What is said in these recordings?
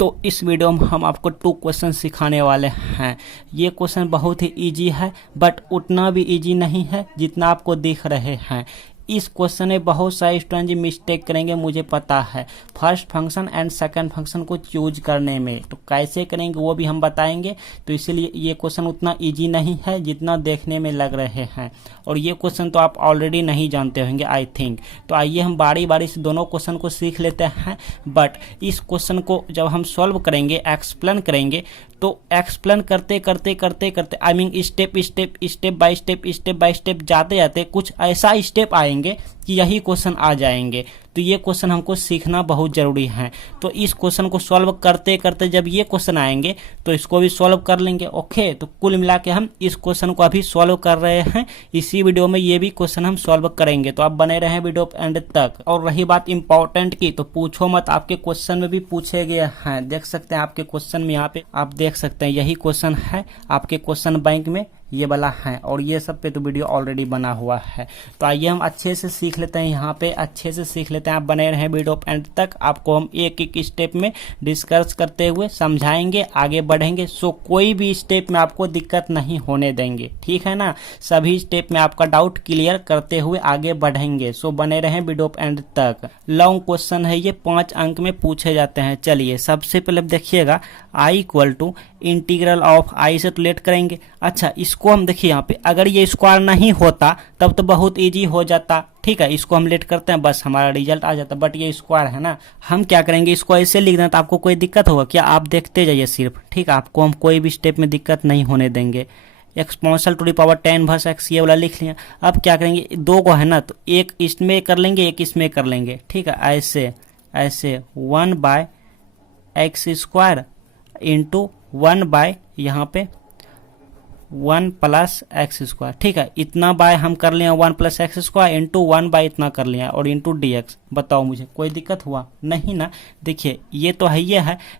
तो इस वीडियो में हम आपको 2 क्वेश्चन सिखाने वाले हैं। ये क्वेश्चन बहुत ही इजी है बट उतना भी इजी नहीं है जितना आपको दिख रहे हैं। इस क्वेश्चन में बहुत सारे स्टूडेंट मिस्टेक करेंगे, मुझे पता है, first function and second function को चूज करने में। तो कैसे करेंगे वो भी हम बताएंगे। तो इसीलिए ये क्वेश्चन उतना इजी नहीं है जितना देखने में लग रहे हैं, और ये क्वेश्चन तो आप ऑलरेडी नहीं जानते होंगे आई थिंक। तो आइए हम बारी बारी से दोनों क्वेश्चन को सीख लेते हैं। बट इस क्वेश्चन को जब हम सॉल्व करेंगे, एक्सप्लेन करेंगे, तो एक्सप्लेन करते करते करते करते I mean step by step जाते जाते कुछ ऐसा स्टेप आएंगे कि यही क्वेश्चन आ जाएंगे। तो ये क्वेश्चन हमको सीखना बहुत ज़रूरी है। तो इस क्वेश्चन को सॉल्व करते करते जब ये क्वेश्चन आएंगे तो इसको भी सॉल्व कर लेंगे। ओके, तो कुल मिला के हम इस क्वेश्चन को अभी सॉल्व कर रहे हैं। इसी वीडियो में ये भी क्वेश्चन हम सॉल्व करेंगे, तो आप बने रहें वीडियो एंड तक। और रही बात इंपॉर्टेंट की, तो पूछो मत, आपके क्वेश्चन में भी पूछे गए हैं। देख सकते हैं आपके क्वेश्चन में, यहाँ पे आप देख सकते हैं यही क्वेश्चन है आपके क्वेश्चन बैंक में, ये वाला है, और ये सब पे तो वीडियो ऑलरेडी बना हुआ है। तो आइए हम अच्छे से सीख लेते हैं, यहाँ पे अच्छे से सीख लेते हैं। आप बने रहें वीडियो एंड तक, आपको हम एक एक स्टेप में डिस्कस करते हुए समझाएंगे, आगे बढ़ेंगे। सो कोई भी स्टेप में आपको दिक्कत नहीं होने देंगे, ठीक है ना। सभी स्टेप में आपका डाउट क्लियर करते हुए आगे बढ़ेंगे। सो बने रहें वीडियो एंड तक। लॉन्ग क्वेश्चन है ये, 5 अंक में पूछे जाते हैं। चलिए सबसे पहले देखिएगा, आई इक्वल टू इंटीग्रल ऑफ आई से तो लेट करेंगे। अच्छा, इसको हम देखिए यहाँ पे, अगर ये स्क्वायर नहीं होता तब तो बहुत इजी हो जाता, ठीक है। इसको हम लेट करते हैं, बस हमारा रिजल्ट आ जाता। बट ये स्क्वायर है ना, हम क्या करेंगे, इसको ऐसे लिख दें। तो आपको कोई दिक्कत होगा क्या? आप देखते जाइए सिर्फ, ठीक है। आपको हम कोई भी स्टेप में दिक्कत नहीं होने देंगे। Exponential to the power 10 inverse x ये वाला लिख लिया। अब क्या करेंगे, 2 को है ना, तो एक इसमें कर लेंगे, एक इसमें कर लेंगे, ठीक है। ऐसे ऐसे 1/x स्क्वायर इंटू 1/ यहाँ पे 1 + x स्क्वायर, ठीक है। इतना बाय हम कर लिया 1 + x स्क्वायर इंटू 1/, इतना कर लिया, और इंटू dx। बताओ मुझे कोई दिक्कत हुआ? नहीं ना। देखिए ये तो है,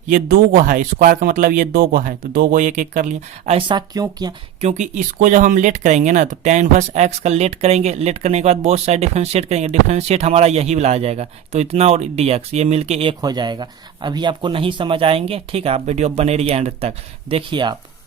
ये 2 गो है, स्क्वायर का मतलब ये 2 गो है, तो 2 गो एक एक कर लिया। ऐसा क्यों किया? क्योंकि इसको जब हम लेट करेंगे ना, तो tan इनवर्स x का लेट करेंगे, लेट करने के बाद बहुत सारे डिफरेंशिएट करेंगे, डिफरेंशिएट हमारा यही वाला आ जाएगा, तो इतना और dx ये मिलके 1 हो जाएगा। अभी आपको नहीं समझ आएंगे, ठीक है। आप वीडियो बने रहिए एंड तक। देखिए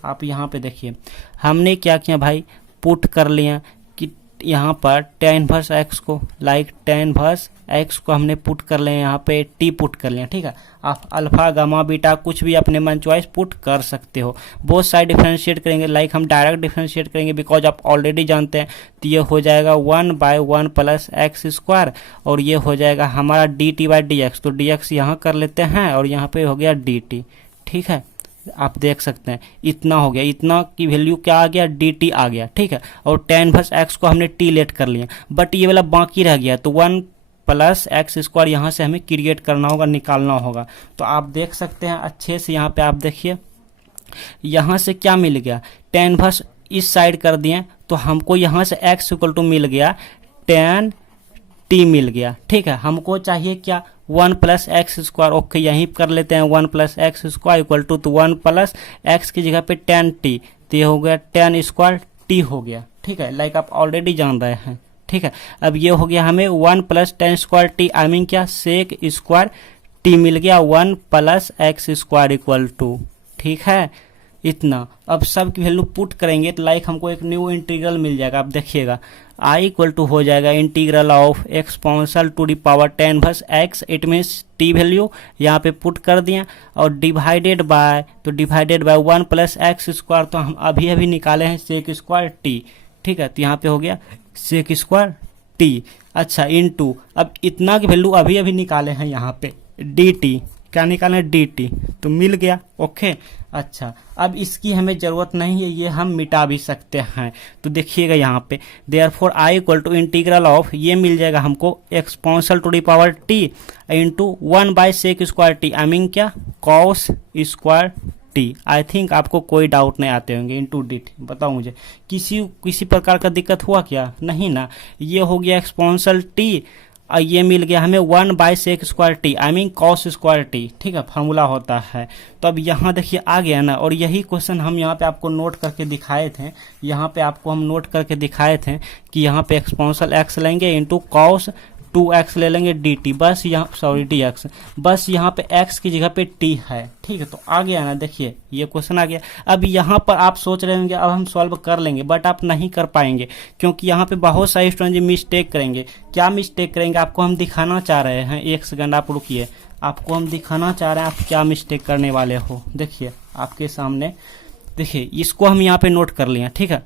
आप यहाँ पे देखिए, हमने क्या किया भाई, पुट कर लिया कि यहाँ पर tan इनवर्स x को, tan इनवर्स x को हमने पुट कर लिया, यहाँ पे t पुट कर लिया, ठीक है। आप अल्फा गामा बीटा कुछ भी अपने मन चॉइस पुट कर सकते हो। बहुत सारे डिफरेंशिएट करेंगे, हम डायरेक्ट डिफरेंशिएट करेंगे बिकॉज आप ऑलरेडी जानते हैं। तो ये हो जाएगा 1/1 + x स्क्वायर, और ये हो जाएगा हमारा dt/dx। तो dx यहाँ कर लेते हैं, और यहाँ पे हो गया dt, ठीक है। आप देख सकते हैं इतना हो गया, इतना की वैल्यू क्या आ गया, dt आ गया, ठीक है। और tan इनवर्स x को हमने t लेट कर लिया, बट ये वाला बाकी रह गया, तो 1 + x स्क्वायर यहाँ से हमें क्रिएट करना होगा, निकालना होगा। तो आप देख सकते हैं अच्छे से, यहाँ पे आप देखिए, यहाँ से क्या मिल गया, tan इनवर्स इस साइड कर दिए, तो हमको यहाँ से x = मिल गया tan t मिल गया, ठीक है। हमको चाहिए क्या, 1 + x स्क्वायर। ओके, यहीं कर लेते हैं 1 + x स्क्वायर इक्वल टू, तो 1 + x की जगह पे tan t, तो ये हो गया tan स्क्वायर t हो गया, ठीक है। आप ऑलरेडी जान रहे हैं, ठीक है। अब ये हो गया हमें 1 + tan square t, I mean क्या, sec स्क्वायर t मिल गया 1 + x स्क्वायर इक्वल टू, ठीक है। इतना अब सब की वैल्यू पुट करेंगे तो हमको एक न्यू इंटीग्रल मिल जाएगा। आप देखिएगा आई इक्वल टू हो जाएगा integral of exponential to the power 10 inverse x, it means t value यहाँ पे पुट कर दिया, और डिवाइडेड बाय 1 + x स्क्वायर, तो हम अभी निकाले हैं sec स्क्वायर t, ठीक है। तो यहाँ पे हो गया sec स्क्वायर t। अच्छा, इनटू अब इतना की वैल्यू अभी निकाले हैं, यहाँ पे dt, क्या निकालना है, dt, तो मिल गया। ओके, अच्छा, अब इसकी हमें ज़रूरत नहीं है, ये हम मिटा भी सकते हैं। तो देखिएगा यहाँ पे, therefore I equal to integral of, ये मिल जाएगा हमको exponential to the power t into 1/sec square t, I mean क्या, cos square t। I think आपको कोई डाउट नहीं आते होंगे, इंटू dt। बताओ मुझे किसी प्रकार का दिक्कत हुआ क्या? नहीं ना। ये हो गया एक्सपोनेंशियल t, ये मिल गया हमें 1/sec square t, I mean cos square t, ठीक है, फार्मूला होता है। तो अब यहाँ देखिए आ गया ना, और यही क्वेश्चन हम यहाँ पे आपको नोट करके दिखाए थे, यहाँ पे आपको हम नोट करके दिखाए थे कि यहाँ पे एक्सपोनेंशियल x लेंगे इंटू cos 2x ले लेंगे dt, बस यहाँ सॉरी dx, बस यहाँ पे x की जगह पे t है। ठीक है, तो आ गया ना, देखिए ये क्वेश्चन आ गया। अब यहाँ पर आप सोच रहे होंगे अब हम सॉल्व कर लेंगे, बट आप नहीं कर पाएंगे, क्योंकि यहाँ पे बहुत सारे स्टूडेंट मिस्टेक करेंगे। क्या मिस्टेक करेंगे आपको हम दिखाना चाह रहे हैं, एक सेकंड आप रुकिए, आपको हम दिखाना चाह रहे हैं आप क्या मिस्टेक करने वाले हो। देखिए आपके सामने, देखिए इसको हम यहाँ पे नोट कर लिए। ठीक है,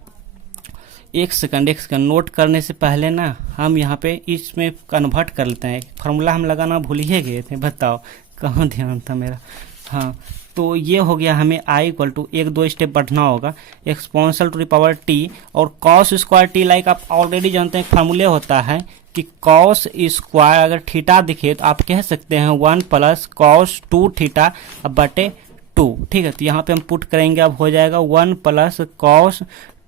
एक सेकंड नोट करने से पहले ना हम यहाँ पे इसमें कन्वर्ट कर लेते हैं। फार्मूला हम लगाना भूल ही गए थे, बताओ कहाँ ध्यान था मेरा। हाँ, तो ये हो गया, हमें i इक्वल टू 1-2 स्टेप बढ़ना होगा, exponential to the power t, और कॉस स्क्वायर t लाइक आप ऑलरेडी जानते हैं फार्मूले होता है कि कॉस स्क्वायर अगर थीटा दिखे तो आप कह सकते हैं 1 प्लस कॉस 2 थीटा बटे 2। ठीक है, तो यहाँ पे हम पुट करेंगे, अब हो जाएगा 1 प्लस कॉस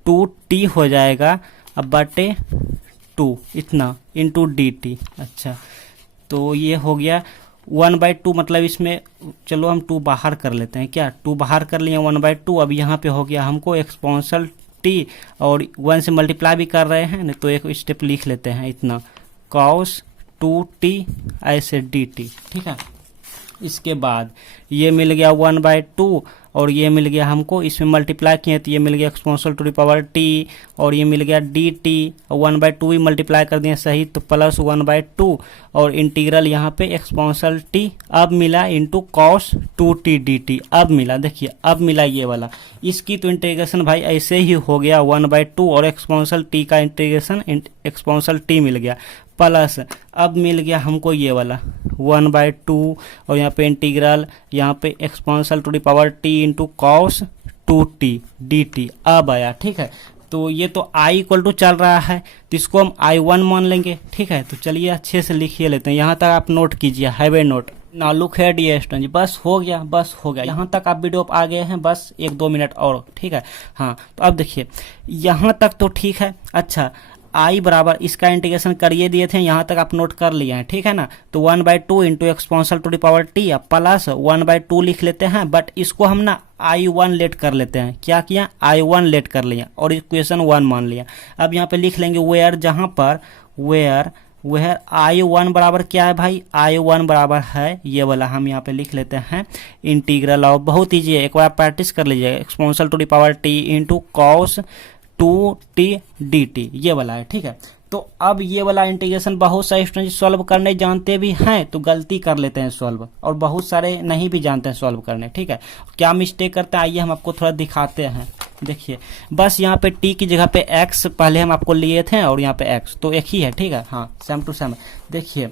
2t हो जाएगा अब बटे 2 इतना इंटू dt। अच्छा, तो ये हो गया 1/2, मतलब इसमें चलो हम 2 बाहर कर लेते हैं, क्या 2 बाहर कर लिए 1/2। अब यहाँ पे हो गया हमको एक्सपोनेंशियल t, और 1 से मल्टीप्लाई भी कर रहे हैं ना, तो एक स्टेप लिख लेते हैं इतना cos 2t ऐसे dt। ठीक है, इसके बाद ये मिल गया 1/2, और ये मिल गया हमको, इसमें मल्टीप्लाई किए तो ये मिल गया exponential to the power t, और ये मिल गया dt, 1/2 भी मल्टीप्लाई कर दिए सही, तो प्लस 1/2, और इंटीग्रल यहाँ पे एक्सपोनेंशियल t अब मिला इंटू कॉस 2t dt, अब मिला, देखिए अब मिला ये वाला। इसकी तो इंटीग्रेशन भाई ऐसे ही हो गया 1/2, और एक्सपोनेंशियल t का इंटीग्रेशन एक्सपोनेंशियल t मिल गया, प्लस अब मिल गया हमको ये वाला 1/2, और यहाँ पे इंटीग्रल, यहाँ पे exponential to the power t into cos 2t dt अब आया। ठीक है, तो ये तो i इक्वल टू चल रहा है, तो इसको हम i1 मान लेंगे। ठीक है, तो चलिए अच्छे से लिखिए लेते हैं, यहाँ तक आप नोट कीजिए, हैव ए नोट ना लुक है डियर स्टूडेंट। बस हो गया, बस हो गया, यहाँ तक आप वीडियो आ गए हैं, बस 1-2 मिनट और। ठीक है, हाँ, तो अब देखिए यहाँ तक तो ठीक है। अच्छा, i बराबर इसका इंटीग्रेशन करिए दिए थे, यहाँ तक आप नोट कर लिए हैं। ठीक है ना, तो 1/2 into exponential to the power t plus 1/2 लिख लेते हैं, बट इसको हम ना i1 लेट कर लेते हैं। क्या किया, i1 लेट कर लिया और इक्वेशन 1 मान लिया। अब यहाँ पे लिख लेंगे वेयर, जहाँ पर वेयर i1 बराबर क्या है भाई, i1 बराबर है ये वाला, हम यहाँ पे लिख लेते हैं इंटीग्रल ऑफ, बहुत ईजी है, एक बार प्रैक्टिस कर लीजिए, exponential to the power t into cos 2t dt ये वाला है। ठीक है, तो अब ये वाला इंटीग्रेशन बहुत सारे स्टूडेंट सॉल्व करने जानते भी हैं तो गलती कर लेते हैं सॉल्व, और बहुत सारे नहीं भी जानते हैं सॉल्व करने। ठीक है, क्या मिस्टेक करते हैं आइए हम आपको थोड़ा दिखाते हैं। देखिए बस यहाँ पे t की जगह पे x पहले हम आपको लिए थे, और यहाँ पे x तो एक ही है। ठीक है, हाँ, सेम टू सेम। देखिए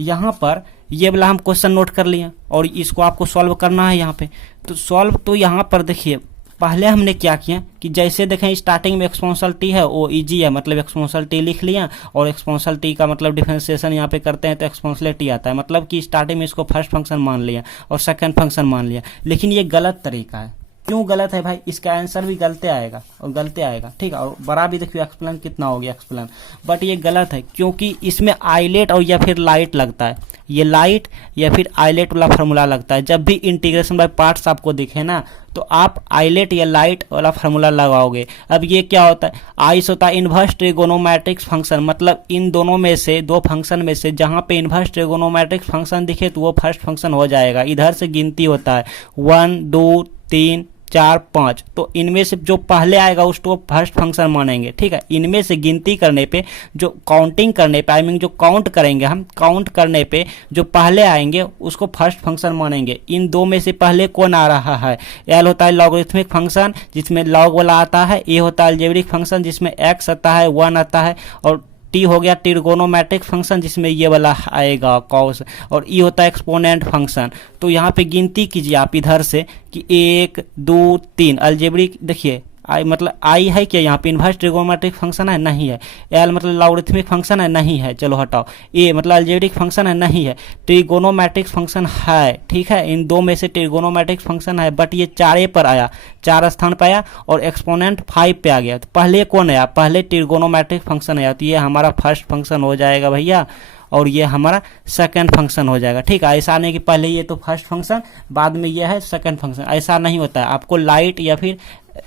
यहाँ पर ये वाला हम क्वेश्चन नोट कर लिए, और इसको आपको सॉल्व करना है यहाँ पे। तो सॉल्व, तो यहाँ पर देखिए पहले हमने क्या किया कि जैसे देखें स्टार्टिंग में एक्सपोनेंशियल t है वो इजी है, मतलब एक्सपोनेंशियल t लिख लिया, और एक्सपोनेंशियल t का मतलब डिफरेंशिएशन यहाँ पे करते हैं तो एक्सपोनेंशियल t आता है, मतलब कि स्टार्टिंग में इसको फर्स्ट फंक्शन मान लिया और सेकंड फंक्शन मान लिया। लेकिन ये गलत तरीका है। क्यों गलत है भाई, इसका आंसर भी गलते आएगा और गलते आएगा। ठीक है, और बड़ा भी देखिए एक्सप्लेन कितना हो गया एक्सप्लेन, बट ये गलत है क्योंकि इसमें आइलेट और या फिर लाइट लगता है, ये लाइट या फिर आइलेट वाला फार्मूला लगता है। जब भी इंटीग्रेशन बाय पार्ट्स आपको दिखे ना तो आप आइलेट या लाइट वाला फार्मूला लगाओगे। अब ये क्या होता है, आइस होता है इन्वर्स ट्रिगोनोमेट्रिक फंक्शन, मतलब इन दोनों में से, दो फंक्शन में से जहां पे इन्वर्स ट्रिगोनोमेट्रिक फंक्शन दिखे तो वो फर्स्ट फंक्शन हो जाएगा। इधर से गिनती होता है 1 2 3 4 5, तो इनमें से जो पहले आएगा उसको फर्स्ट फंक्शन मानेंगे। ठीक है, इनमें से गिनती करने पे, जो काउंटिंग करने पे, आई मीन जो काउंट करेंगे हम, काउंट करने पे जो पहले आएंगे उसको फर्स्ट फंक्शन मानेंगे। इन दो में से पहले कौन आ रहा है, एल होता है लॉगरिथमिक फंक्शन जिसमें लॉग वाला आता है, ए होता है अलजेब्रिक फंक्शन जिसमें एक्स आता है 1 आता है, और टी हो गया ट्रिगोनोमेट्रिक फंक्शन जिसमें ये वाला आएगा कॉस, और ई होता है एक्सपोनेंट फंक्शन। तो यहाँ पे गिनती कीजिए आप इधर से कि 1 2 3 अलजेब्रिक, देखिए आई मतलब आई है क्या, यहाँ पे इन्वर्स ट्रिगोनोमेट्रिक फंक्शन है, नहीं है। एल मतलब लॉगरिथमिक फंक्शन है, नहीं है, चलो हटाओ। ए मतलब अलजेब्रिक फंक्शन है, नहीं है। ट्रिगोनोमेट्रिक फंक्शन है, ठीक है, इन दो में से ट्रिगोनोमेट्रिक फंक्शन है, बट ये 4 पर आया, 4 स्थान पे आया, और एक्सपोनेंट 5 पे आ गया। तो पहले कौन आया, पहले ट्रिगोनोमेट्रिक फंक्शन आया, तो ये हमारा फर्स्ट फंक्शन हो जाएगा भैया, और ये हमारा सेकंड फंक्शन हो जाएगा। ठीक है, ऐसा नहीं कि पहले ये तो फर्स्ट फंक्शन बाद में ये है सेकंड फंक्शन, ऐसा नहीं होता है। आपको लाइट या फिर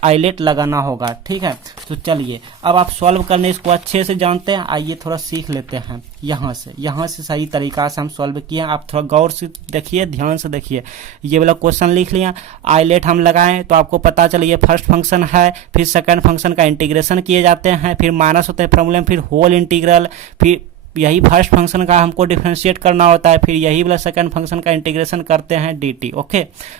आइलेट लगाना होगा। ठीक है, तो चलिए अब आप सॉल्व करने इसको अच्छे से जानते हैं, आइए थोड़ा सीख लेते हैं। यहाँ से सही तरीका से हम सॉल्व किए। आप थोड़ा गौर से देखिए, ध्यान से देखिए। ये वाला क्वेश्चन लिख लिया, आइलेट हम लगाएं तो आपको पता चले ये फर्स्ट फंक्शन है, फिर सेकंड फंक्शन का इंटीग्रेशन किए जाते हैं, फिर माइनस होते हैं प्रॉब्लम, फिर होल इंटीग्रल, फिर यही फर्स्ट फंक्शन का हमको डिफरेंशिएट करना होता है, फिर यही वाला सेकंड फंक्शन का इंटीग्रेशन करते हैं dt। ओके,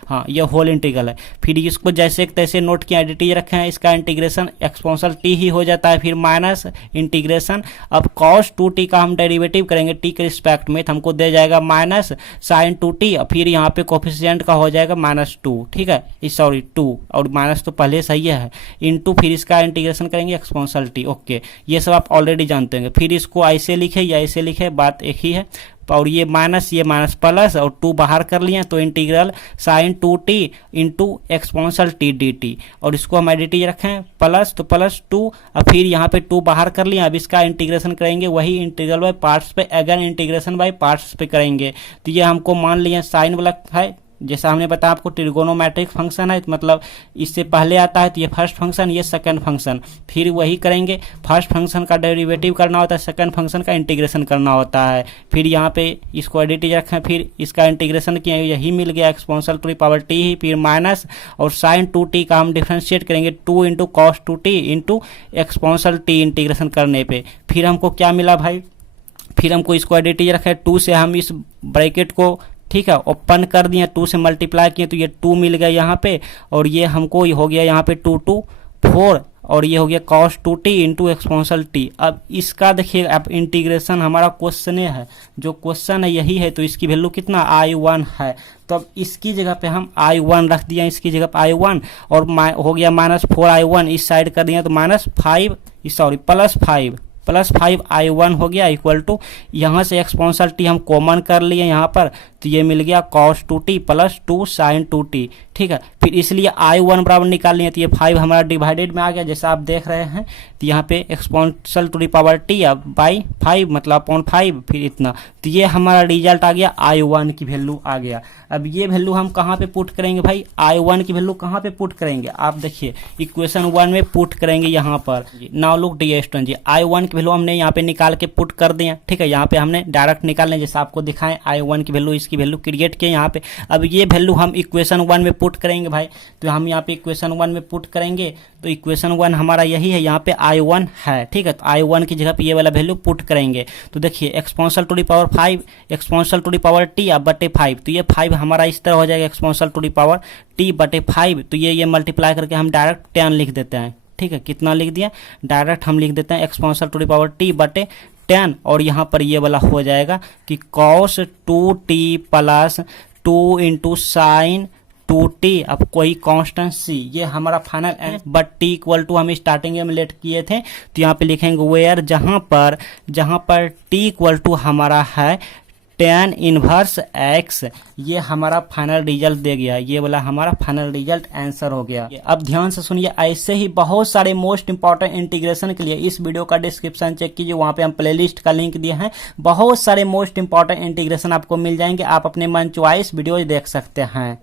हाँ ये होल इंटीग्रल है। फिर इसको जैसे तैसे नोट किया, dt रखे हैं, इसका इंटीग्रेशन एक्सपोनेंशियल t ही हो जाता है, फिर माइनस इंटीग्रेशन। अब cos 2t का हम डेरिवेटिव करेंगे t के रिस्पेक्ट में, तो हमको दे जाएगा माइनस साइन 2t, फिर यहाँ पे कोफिशिएंट का हो जाएगा -2। ठीक है, सॉरी 2, और माइनस तो पहले सही है, इंटू फिर इसका इंटीग्रेशन करेंगे एक्सपोनेंशियल t। ओके, ये सब आप ऑलरेडी जानते होंगे। फिर इसको ऐसे लिखे या ऐसे लिखे, बात एक ही है। और ये माइनस प्लस और 2 बाहर कर लिए, तो integral sine 2t into exponential t dt, और इसको हम dt रखें प्लस, तो प्लस 2, और फिर यहाँ पे 2 बाहर कर लिए। अब इसका इंटीग्रेशन करेंगे वही इंटीग्रल बाय पार्ट्स पे, अगेन इंटीग्रेशन बाय पार्ट्स पे करेंगे। तो ये हमको मान लिया साइन वाला है, जैसा हमने बताया आपको ट्रिगोनोमेट्रिक फंक्शन है, मतलब इससे पहले आता है, तो ये फर्स्ट फंक्शन, ये सेकंड फंक्शन। फिर वही करेंगे, फर्स्ट फंक्शन का डेरिवेटिव करना होता है, सेकंड फंक्शन का इंटीग्रेशन करना होता है। फिर यहाँ पे इसको एडिट रखें, फिर इसका इंटीग्रेशन किया, यही मिल गया exponential to the power t ही, फिर माइनस और साइन 2t का हम डिफ्रेंशिएट करेंगे 2 into cos 2t into exponential t integration करने पे। फिर हमको क्या मिला भाई, फिर हमको इसको एडिट रखें, 2 से हम इस ब्रैकेट को, ठीक है, ओपन कर दिए, 2 से मल्टीप्लाई किए, तो ये 2 मिल गया यहाँ पे, और ये हमको हो गया यहाँ पे 2 2 4, और ये हो गया cos 2t into exponential t। अब इसका देखिए, अब इंटीग्रेशन हमारा क्वेश्चन है, जो क्वेश्चन है यही है, तो इसकी वैल्यू कितना I1 है। तो अब इसकी जगह पे हम I1 रख दिया, इसकी जगह पे I1, और हो गया -4I1, इस साइड कर दिया तो प्लस 5 I1 हो गया इक्वल टू, यहाँ से एक्सपोनेंशियल t हम कॉमन कर लिए यहाँ पर, तो ये मिल गया cos 2t plus 2 sin 2t। ठीक है, फिर इसलिए I1 बराबर निकाल लिए, तो ये 5 हमारा डिवाइडेड में आ गया, जैसा आप देख रहे हैं। तो यहाँ पे exponential to the power t अब बाई 5 मतलब अपॉन 5, फिर इतना, तो ये हमारा रिजल्ट आ गया, I1 की वैल्यू आ गया। अब ये वैल्यू हम कहाँ पे पुट करेंगे भाई, I1 की वैल्यू कहाँ पे पुट करेंगे, आप देखिए इक्वेशन 1 में पुट करेंगे यहाँ पर। नाउ लुक डियर स्टूडेंट जी, I1 की वैल्यू हमने यहाँ पे निकाल के पुट कर दिया। ठीक है, यहाँ पे हमने डायरेक्ट निकालने, जैसे आपको दिखाएं I1 की वैल्यू, इसकी वैल्यू क्रिएट किए यहाँ पे। अब ये वैल्यू हम इक्वेशन 1 में पुट करेंगे भाई, तो हम यहाँ पे इक्वेशन 1 में पुट करेंगे, तो इक्वेशन 1 हमारा यही है, यहाँ पे I1 है। ठीक है, तो I1 की जगह पे ये वाला वैल्यू पुट करेंगे, तो देखिए exponential to the power 5 exponential to the power t अब बटे 5, तो ये 5 हमारा इस तरह हो जाएगा exponential to the power t बटे 5, तो ये मल्टीप्लाई करके हम डायरेक्ट 10 लिख देते हैं। ठीक है, कितना लिख दिया, डायरेक्ट हम लिख देते हैं exponential to the power t बटे 10, और यहाँ पर ये वाला हो जाएगा कि cos 2t plus 2 into sine 2t, अब कोई कांस्टेंट c, ये हमारा final end, but t equal to हम स्टार्टिंग में लेट किए थे, तो यहाँ पे लिखेंगे वेयर, जहां पर t इक्वल टू हमारा है tan इनवर्स x, ये हमारा फाइनल रिजल्ट दे गया, ये वाला हमारा फाइनल रिजल्ट आंसर हो गया। अब ध्यान से सुनिए, ऐसे ही बहुत सारे मोस्ट इंपॉर्टेंट इंटीग्रेशन के लिए इस वीडियो का डिस्क्रिप्शन चेक कीजिए, वहां पे हम प्लेलिस्ट का लिंक दिए हैं, बहुत सारे मोस्ट इंपॉर्टेंट इंटीग्रेशन आपको मिल जाएंगे, आप अपने मन चॉइस वीडियोज देख सकते हैं।